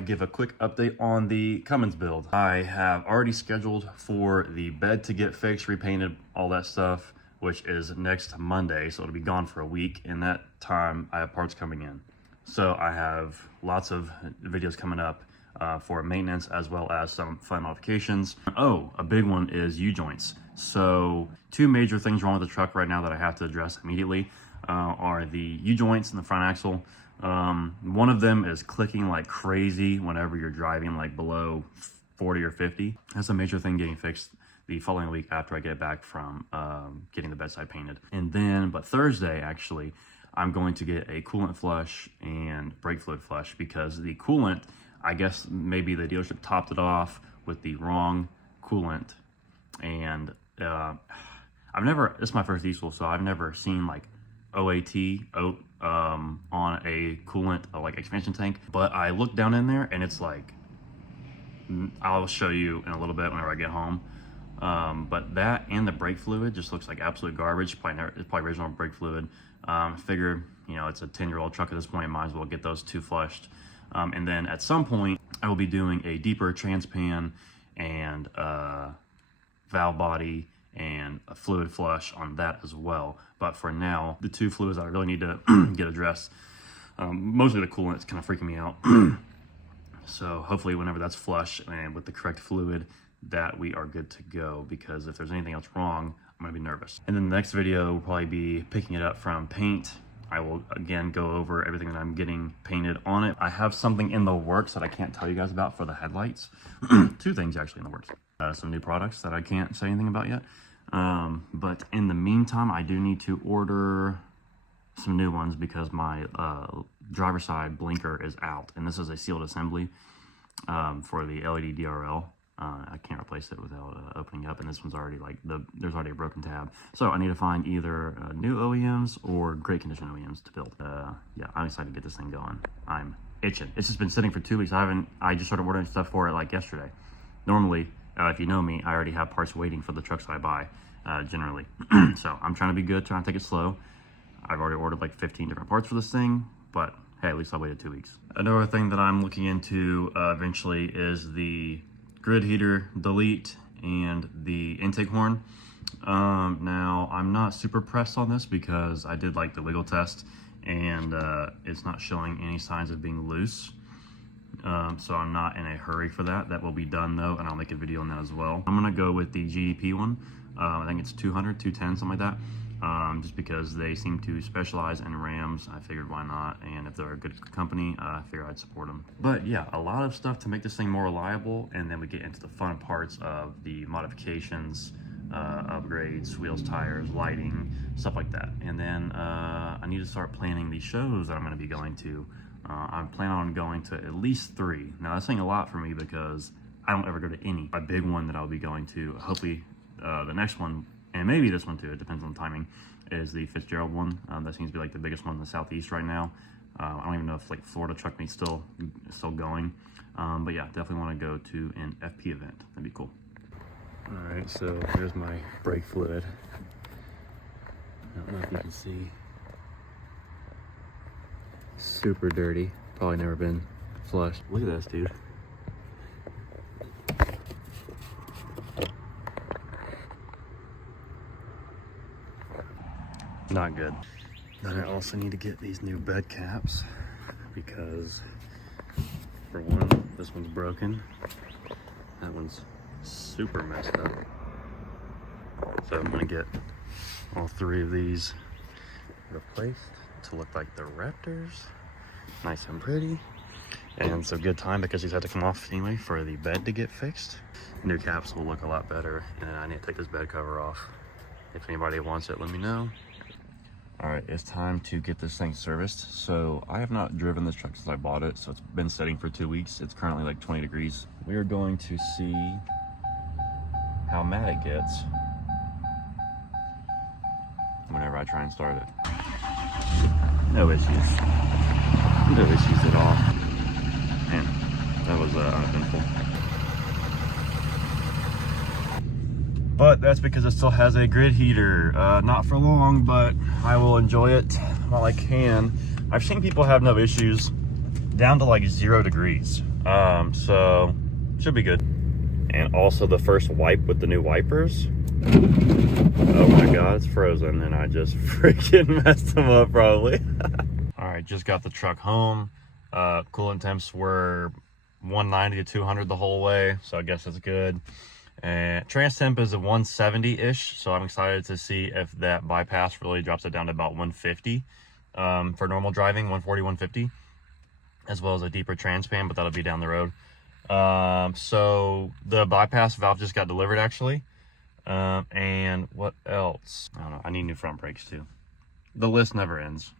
give a quick update on the Cummins build. I have already scheduled for the bed to get fixed, repainted, all that stuff, which is next Monday, so it'll be gone for a week. In that time, I have parts coming in. So I have lots of videos coming up for maintenance as well as some fun modifications. Oh, a big one is U-joints. So two major things wrong with the truck right now that I have to address immediately are the U-joints in the front axle. One of them is clicking like crazy whenever you're driving like below 40 or 50. That's a major thing getting fixed the following week after I get back from getting the bedside painted. And then, but Thursday actually, I'm going to get a coolant flush and brake fluid flush because the coolant, I guess maybe the dealership topped it off with the wrong coolant. And this is my first diesel, so I've never seen like OAT on a coolant like expansion tank. But I looked down in there and it's like, I'll show you in a little bit whenever I get home. But that and the brake fluid just looks like absolute garbage. It's probably original brake fluid. Figure, you know, it's a 10-year-old truck at this point, might as well get those two flushed. And then at some point, I will be doing a deeper transpan and valve body and a fluid flush on that as well. But for now, the two fluids that I really need to get addressed, mostly the coolant is kind of freaking me out. So hopefully whenever that's flush and with the correct fluid, that we are good to go, because if there's anything else wrong, I'm gonna be nervous. And then the next video will probably be picking it up from paint. I will again go over everything that I'm getting painted on it. I have something in the works that I can't tell you guys about for the headlights. Two things actually in the works. Some new products that I can't say anything about yet. But in the meantime, I do need to order some new ones because my driver's side blinker is out, and this is a sealed assembly for the LED DRL. I can't replace it without opening up, and this one's already like there's already a broken tab. So I need to find either new OEMs or great condition OEMs to build. Yeah, I'm excited to get this thing going. I'm itching. It's just been sitting for 2 weeks. I just started ordering stuff for it like yesterday. Normally, if you know me, I already have parts waiting for the trucks I buy, generally. So I'm trying to be good, trying to take it slow. I've already ordered like 15 different parts for this thing, but hey, at least I waited 2 weeks. Another thing that I'm looking into eventually is the grid heater delete and the intake horn. Now I'm not super pressed on this because I did like the wiggle test and it's not showing any signs of being loose. So I'm not in a hurry for that. That will be done though, and I'll make a video on that as well. I'm gonna go with the GDP one. I think it's 200, 210, something like that. Just because they seem to specialize in Rams, I figured why not, and if they're a good company, I figured I'd support them. But yeah, a lot of stuff to make this thing more reliable, and then we get into the fun parts of the modifications, upgrades, wheels, tires, lighting, stuff like that. And then I need to start planning the shows that I'm going to be going to. I'm planning on going to at least 3. Now that's saying a lot for me because I don't ever go to any. A big one that I'll be going to, hopefully the next one, and maybe this one too, it depends on the timing, is the Fitzgerald one. That seems to be like the biggest one in the Southeast right now. I don't even know if like Florida Truck Meet's still going. But yeah, definitely want to go to an FP event. That'd be cool. All right, so here's my brake fluid. I don't know if you can see. Super dirty. Probably never been flushed. Look at this, dude. Not good. Then I also need to get these new bed caps because, for one, this one's broken. That one's super messed up. So I'm gonna get all 3 of these replaced to look like the Raptors. Nice and pretty. And it's a good time because these had to come off anyway for the bed to get fixed. New caps will look a lot better, and I need to take this bed cover off. If anybody wants it, let me know. All right, it's time to get this thing serviced. So I have not driven this truck since I bought it, so it's been sitting for 2 weeks. It's currently like 20 degrees. We are going to see how mad it gets whenever I try and start it. No issues. No issues at all. Man, that was uneventful. But that's because it still has a grid heater. Not for long, but I will enjoy it while I can. I've seen people have no issues down to like 0 degrees. So should be good. And also the first wipe with the new wipers. Oh my god, it's frozen, and I just freaking messed them up probably. All right, just got the truck home. Coolant temps were 190 to 200 the whole way, so I guess that's good. And trans temp is a 170-ish, so I'm excited to see if that bypass really drops it down to about 150 for normal driving, 140, 150, as well as a deeper trans pan, but that'll be down the road. So the bypass valve just got delivered actually. And what else? I don't know. I need new front brakes too. The list never ends.